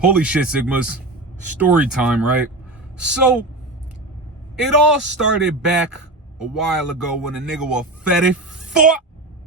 Holy shit, Sigmas. Story time, right? So, it all started back a while ago when a nigga was fatty fuck,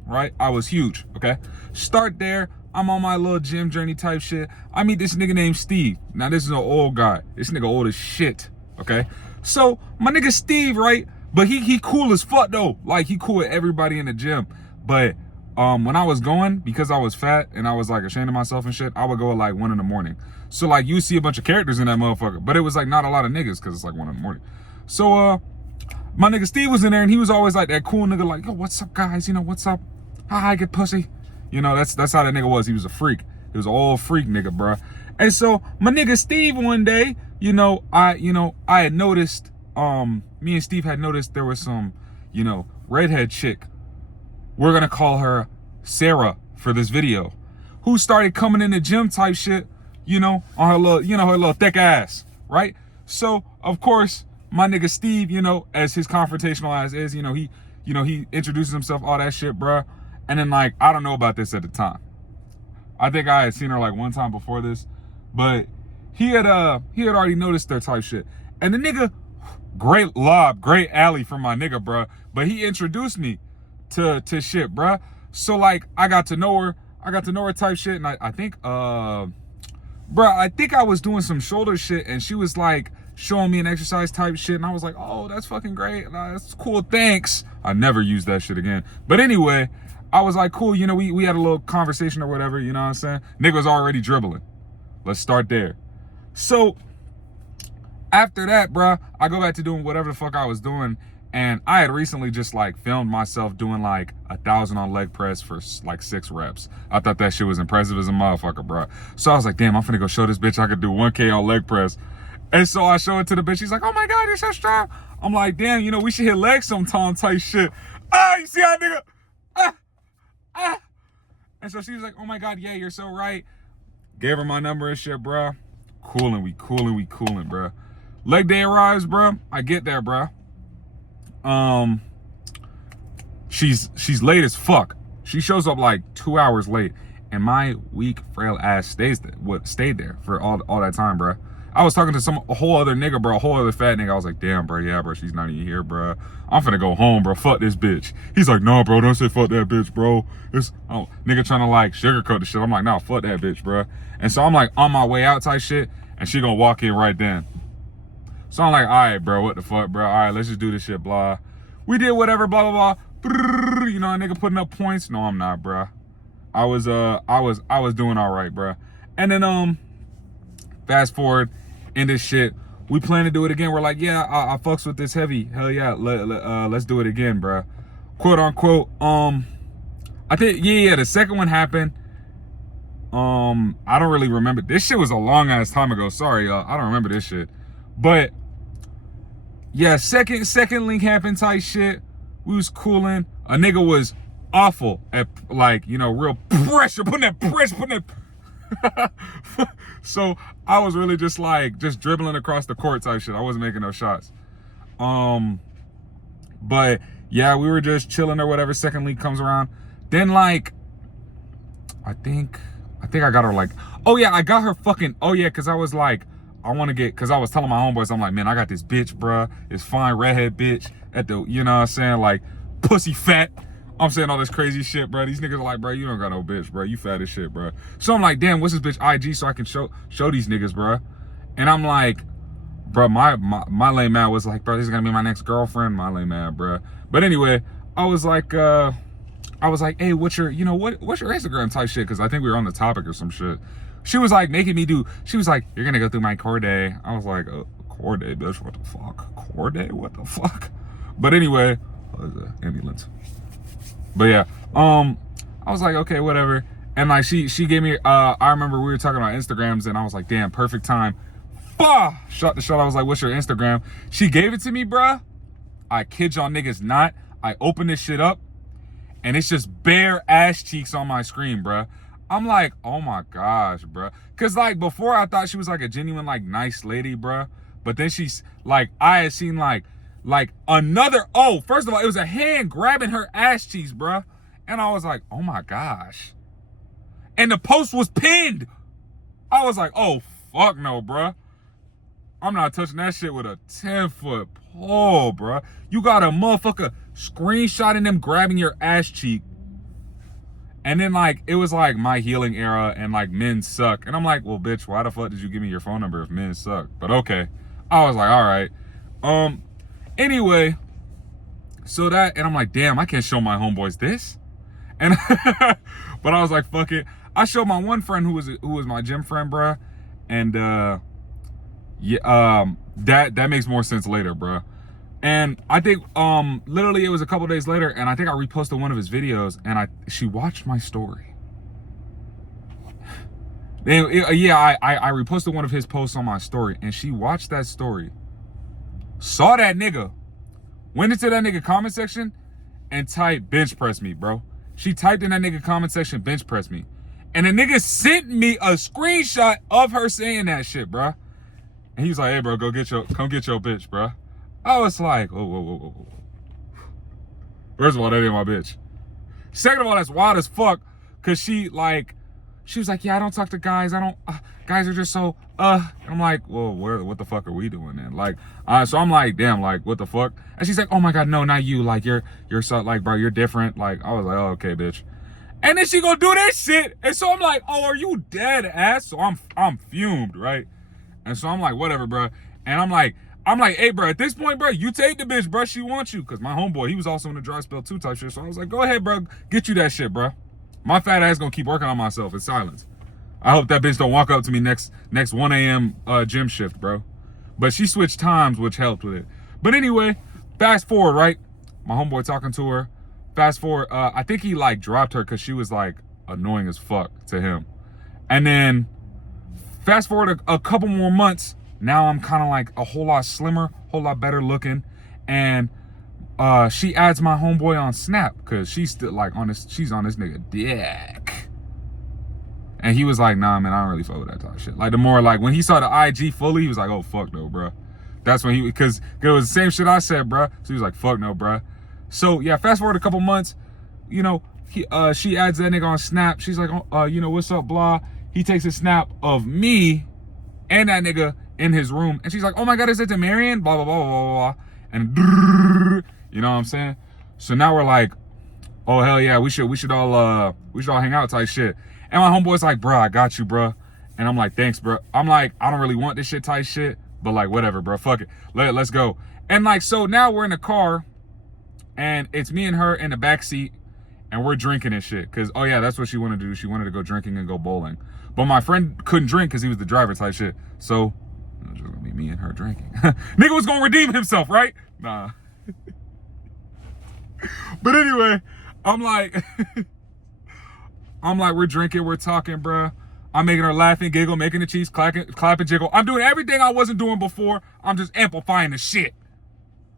right? I was huge, okay? Start there. I'm on my little gym journey type shit. I meet this nigga named Steve. Now, this is an old guy. This nigga old as shit, okay? So, my nigga Steve, right? But he cool as fuck, though. Like, he cool with everybody in the gym. But when I was going, because I was fat and I was like ashamed of myself and shit, I would go at like 1 a.m. So like you see a bunch of characters in that motherfucker, but it was like not a lot of niggas because it's like 1 a.m. So my nigga Steve was in there and he was always like that cool nigga, like, yo, what's up, guys? You know, what's up? Hi, get pussy. You know, that's how that nigga was. He was a freak. He was an old freak nigga, bro. And so my nigga Steve one day, I had noticed, me and Steve had noticed there was some, redhead chick. We're gonna call her Sarah for this video, who started coming in the gym type shit, on her little thick ass, right? So of course, my nigga Steve, as his confrontational ass is, he introduces himself, all that shit, bruh. And then like, I don't know about this at the time. I think I had seen her like one time before this, but he had already noticed her type shit. And the nigga, great lob, great alley from my nigga, bruh. But he introduced me to shit, bruh. So like, I got to know her type shit. And I think, bruh, I think I was doing some shoulder shit and she was like showing me an exercise type shit. And I was like, oh, that's fucking great. That's cool. Thanks. I never used that shit again. But anyway, I was like, cool. We had a little conversation or whatever. You know what I'm saying? Nigga was already dribbling. Let's start there. So after that, bruh, I go back to doing whatever the fuck I was doing. And I had recently just like filmed myself doing like 1,000 on leg press for like 6 reps. I thought that shit was impressive as a motherfucker, bro. So I was like, damn, I'm finna go show this bitch I could do 1K on leg press. And so I show it to the bitch. She's like, oh my God, you're so strong. I'm like, damn, we should hit legs sometime type shit. You see how nigga? And so she was like, oh my God, yeah, you're so right. Gave her my number and shit, bro. We cooling, bro. Leg day arrives, bro. I get there, bro. She's late as fuck. She shows up like 2 hours late, and my weak, frail ass stayed there for all that time, bro. I was talking to a whole other nigga, bro, a whole other fat nigga. I was like, damn, bro, yeah, bro, she's not even here, bro. I'm finna go home, bro. Fuck this bitch. He's like, no, bro, don't say fuck that bitch, bro. Nigga trying to like sugarcoat the shit. I'm like, nah, fuck that bitch, bro. And so I'm like on my way out type shit, and she gonna walk in right then. So I'm like, all right, bro, what the fuck, bro? All right, let's just do this shit, blah. We did whatever, blah, blah, blah. A nigga putting up points. No, I'm not, bro. I was doing all right, bro. And then, fast forward in this shit, we plan to do it again. We're like, yeah, I fucks with this heavy. Hell yeah, let's do it again, bro. Quote unquote. I think, yeah, the second one happened. I don't really remember. This shit was a long ass time ago. Sorry, y'all. I don't remember this shit. But yeah, second link happened type shit. We was cooling. A nigga was awful at like, real pressure, putting that. So I was really just dribbling across the court type shit. I wasn't making no shots. But yeah, we were just chilling or whatever. Second link comes around. Then like, I think I got her like, oh yeah, I got her fucking, oh yeah, cause I was like, cause I was telling my homeboys, I'm like, man, I got this bitch, bruh. This fine redhead bitch at the, you know what I'm saying? Like, pussy fat. I'm saying all this crazy shit, bro. These niggas are like, bro, you don't got no bitch, bro. You fat as shit, bro. So I'm like, damn, what's this bitch IG so I can show these niggas, bro? And I'm like, bro, my lame man was like, bro, this is gonna be my next girlfriend. My lame man, bro. But anyway, I was like, hey, what's your Instagram type shit? Cause I think we were on the topic or some shit. She was like making me she was like, you're gonna go through my core day. I was like, core day, bitch, what the fuck? Core day, what the fuck? But anyway, ambulance. But yeah, I was like, okay, whatever. And like she gave me, I remember we were talking about Instagrams and I was like, damn, perfect time. Bah! Shot the shot. I was like, what's your Instagram? She gave it to me, bruh. I kid y'all niggas not. I opened this shit up and it's just bare ass cheeks on my screen, bruh. I'm like, oh my gosh, bruh. Cause like before I thought she was like a genuine, like nice lady, bruh. But then she's like, I had seen like another, first of all, it was a hand grabbing her ass cheeks, bruh. And I was like, oh my gosh. And the post was pinned. I was like, oh fuck no, bruh. I'm not touching that shit with a 10-foot pole, bruh. You got a motherfucker screenshotting them grabbing your ass cheek. And then, like, it was like my healing era and, like, men suck. And I'm like, well, bitch, why the fuck did you give me your phone number if men suck? But okay. I was like, all right. Anyway, so that, and I'm like, damn, I can't show my homeboys this. And, but I was like, fuck it. I showed my one friend who was my gym friend, bruh. And, yeah, that makes more sense later, bruh. And I think literally it was a couple days later, and I think I reposted one of his videos, and she watched my story. Yeah, I reposted one of his posts on my story, and she watched that story, saw that nigga, went into that nigga comment section, and typed bench press me, bro. She typed in that nigga comment section bench press me, and the nigga sent me a screenshot of her saying that shit, bro. And he was like, hey, bro, come get your bitch, bro. I was like, whoa. First of all, that ain't my bitch. Second of all, that's wild as fuck. Cause she was like, yeah, I don't talk to guys. Guys are just so, I'm like, well, what the fuck are we doing then? Like, so I'm like, damn, like, what the fuck? And she's like, oh my God, no, not you. Like, you're so, like, bro, you're different. Like, I was like, oh, okay, bitch. And then she go do this shit. And so I'm like, oh, are you dead ass? So I'm fumed, right? And so I'm like, whatever, bro. And I'm like, hey, bro, at this point, bro, you take the bitch, bro. She wants you. Because my homeboy, he was also in the dry spell 2 type shit. So I was like, go ahead, bro. Get you that shit, bro. My fat ass gonna keep working on myself in silence. I hope that bitch don't walk up to me next 1 a.m. Gym shift, bro. But she switched times, which helped with it. But anyway, fast forward, right? My homeboy talking to her. Fast forward, I think he, like, dropped her because she was, like, annoying as fuck to him. And then fast forward a couple more months. Now I'm kind of like a whole lot slimmer, whole lot better looking. And she adds my homeboy on Snap because she's still like she's on this nigga dick. And he was like, nah, man, I don't really fuck with that type of shit. Like, the more, like, when he saw the IG fully, he was like, oh, fuck no, bro. That's when because it was the same shit I said, bro. So he was like, fuck no, bro. So, yeah, fast forward a couple months, you know, she adds that nigga on Snap. She's like, you know, what's up, blah. He takes a snap of me and that nigga in his room, and she's like, oh my God, is it Demarion? Blah, blah, blah, blah, blah. And, you know what I'm saying? So now we're like, oh, hell yeah, we should all hang out type shit. And my homeboy's like, bro, I got you, bro. And I'm like, thanks, bro. I'm like, I don't really want this shit type shit, but like, whatever, bro, fuck it. Let's go. And like, so now we're in the car, and it's me and her in the back seat, and we're drinking and shit. Cause, oh yeah, that's what she wanted to do. She wanted to go drinking and go bowling. But my friend couldn't drink because he was the driver type shit. So it was just gonna be me and her drinking. Nigga was gonna redeem himself, right? Nah. But anyway, I'm like, we're drinking, we're talking, bruh. I'm making her laugh and giggle, making the cheese clap and jiggle. I'm doing everything I wasn't doing before. I'm just amplifying the shit.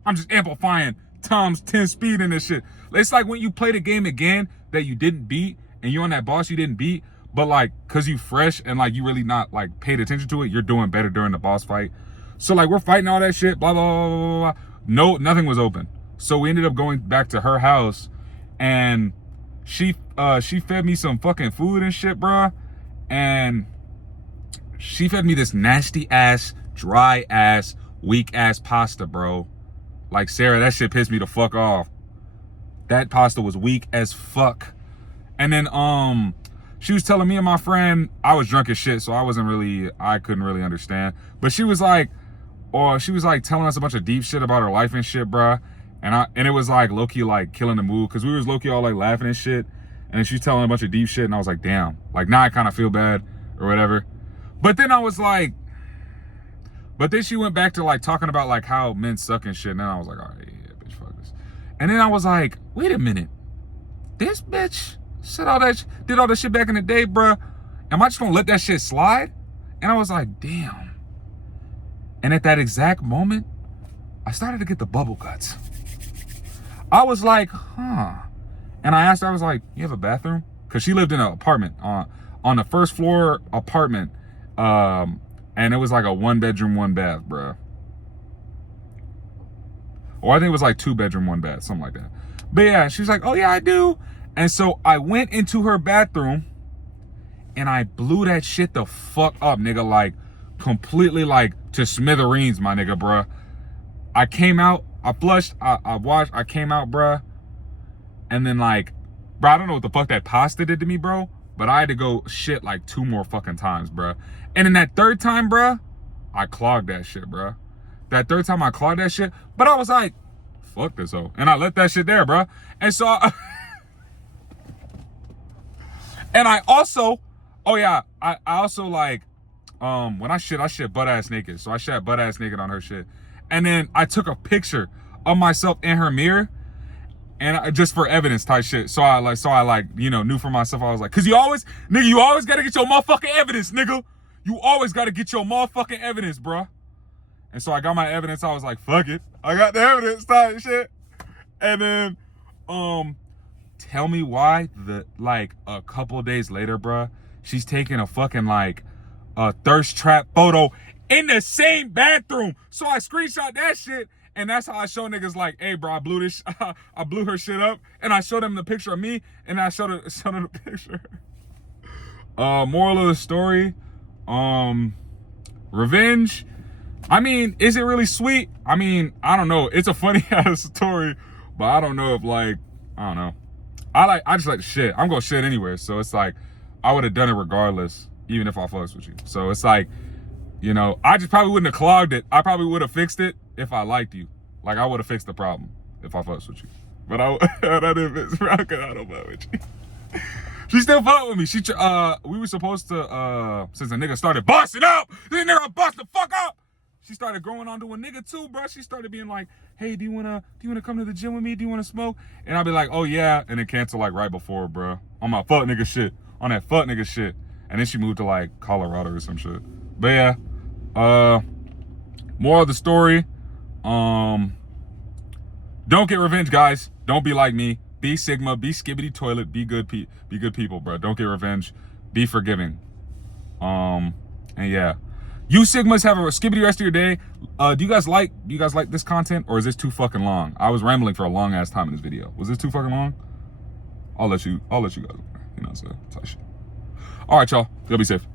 I'm just amplifying times 10 speed in this shit. It's like when you play the game again that you didn't beat, and you're on that boss you didn't beat, but like, cause you fresh and like you really not like paid attention to it, you're doing better during the boss fight. So like we're fighting all that shit, blah, blah, blah, blah, blah. No, nothing was open. So we ended up going back to her house, and she fed me some fucking food and shit, bruh. And she fed me this nasty ass, dry ass, weak ass pasta, bro. Like, Sarah, that shit pissed me the fuck off. That pasta was weak as fuck. And then she was telling me and my friend, I was drunk as shit, so I couldn't really understand. But she was like telling us a bunch of deep shit about her life and shit, bruh. And it was like low-key like killing the mood, because we was low-key all like laughing and shit. And then she's telling a bunch of deep shit, and I was like, damn. Like, now I kind of feel bad or whatever. But then she went back to like talking about like how men suck and shit. And then I was like, all right, yeah, bitch, fuck this. And then I was like, wait a minute. This bitch did all that shit back in the day, bruh. Am I just gonna let that shit slide? And I was like, damn. And at that exact moment, I started to get the bubble guts. I was like, huh. And I asked her, I was like, you have a bathroom? Because she lived in an apartment, on the first floor apartment. And it was like a 1-bedroom, 1-bath, bruh. Or I think it was like 2-bedroom, 1-bath, something like that. But yeah, she was like, oh yeah, I do. And so I went into her bathroom, and I blew that shit the fuck up, nigga. Like, completely like to smithereens, my nigga, bruh. I came out, I flushed, I washed, I came out, bruh. And then like, bro, I don't know what the fuck that pasta did to me, bro. But I had to go shit like 2 more fucking times, bruh. And then that third time, bruh, I clogged that shit, bruh. That third time I clogged that shit. But I was like, fuck this hoe. And I left that shit there, bruh. And so, and I also, oh yeah, I also like, when I shit butt ass naked. So I shat butt ass naked on her shit. And then I took a picture of myself in her mirror. And just for evidence type shit. So I like, you know, knew for myself. I was like, cause you always gotta get your motherfucking evidence, nigga. You always gotta get your motherfucking evidence, bruh. And so I got my evidence. I was like, fuck it. I got the evidence type shit. And then, tell me why like a couple days later, bruh, she's taking a fucking like a thirst trap photo in the same bathroom. So I screenshot that shit. And that's how I show niggas like, hey, bro, I blew her shit up. And I showed them the picture of me. And I showed them the picture. Moral of the story. Revenge. I mean, is it really sweet? I mean, I don't know. It's a funny ass story. But I don't know if like, I don't know. I just like to shit. I'm gonna shit anyway. So it's like, I would have done it regardless. Even if I fucks with you. So it's like, you know, I just probably wouldn't have clogged it. I probably would have fixed it if I liked you. Like, I would have fixed the problem if I fucks with you. But I didn't fix it. I don't fuck with you. She still fuck with me. We were supposed to, since the nigga started busting up, this nigga bust the fuck up. She started growing onto a nigga too, bro. She started being like, hey, do you wanna come to the gym with me? Do you wanna smoke? And I'd be like, oh yeah. And then cancel like right before, bro. On my fuck nigga shit. On that fuck nigga shit. And then she moved to like Colorado or some shit. But yeah. More of the story. Don't get revenge, guys. Don't be like me. Be Sigma. Be skibbity toilet. Be good people, bro. Don't get revenge. Be forgiving. And yeah, you Sigmas have a skibbity rest of your day. Do you guys like this content, or is this too fucking long? I was rambling for a long ass time in this video. Was this too fucking long? I'll let you guys, you know, so shit. All right, y'all. Y'all be safe.